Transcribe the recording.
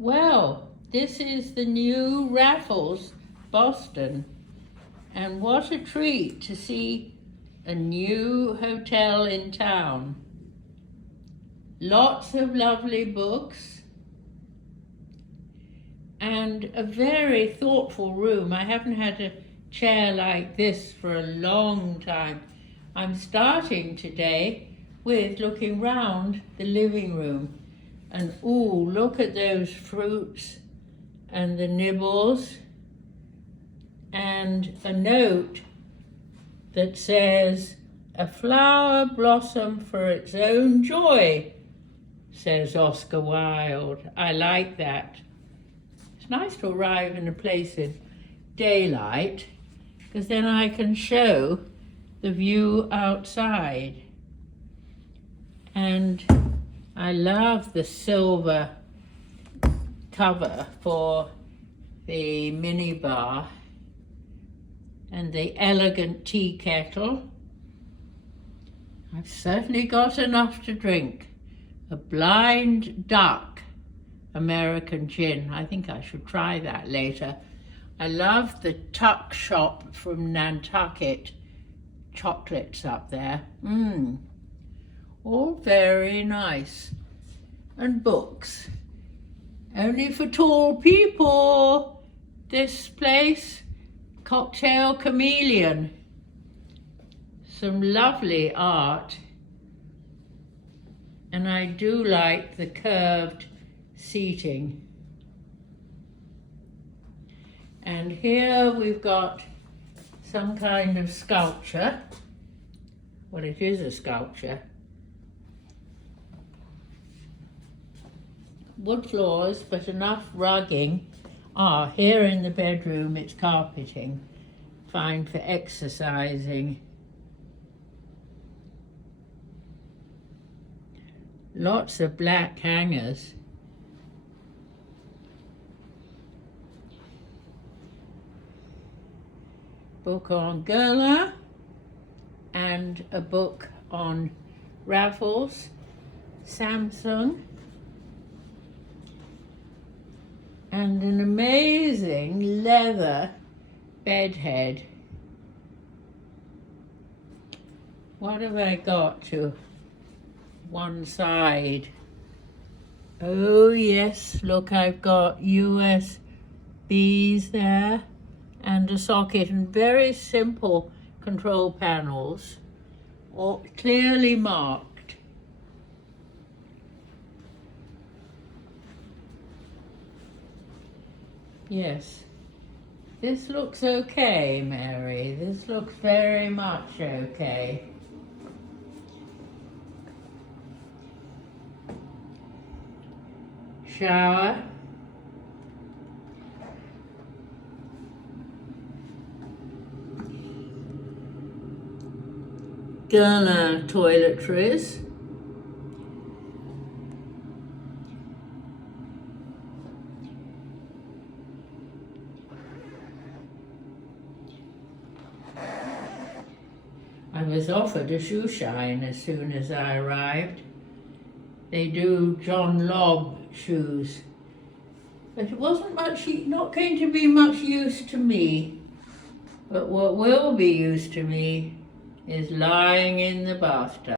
Well, this is the new Raffles Boston, and what a treat to see a new hotel in town. Lots of lovely books and a very thoughtful room. I haven't had a chair like this for a long time. I'm starting today with looking round the living room. And ooh, look at those fruits and the nibbles, and a note that says, "A flower blossom for its own joy," says Oscar Wilde. I like that. It's nice to arrive in a place in daylight, because then I can show the view outside. And I love the silver cover for the minibar and the elegant tea kettle. I've certainly got enough to drink. A Blind Duck American gin. I think I should try that later. I love the tuck shop from Nantucket chocolates up there. All very nice. And books. Only for tall people, this place. Cocktail Chameleon. Some lovely art. And I do like the curved seating. And here we've got some kind of sculpture. Well, it is a sculpture. Wood floors, but enough rugging. Here in the bedroom it's carpeting, fine for exercising. Lots of black hangers. Book on Gerla and a book on Raffles, Samsung. And an amazing leather bedhead. What have I got to one side? Oh yes, look, I've got USBs there and a socket and very simple control panels, all clearly marked. Yes, this looks okay, Mary. This looks very much okay. Shower. Gonna toiletries. I was offered a shoe shine as soon as I arrived. They do John Lobb shoes, but it wasn't not going to be much use to me. But what will be used to me is lying in the bathtub.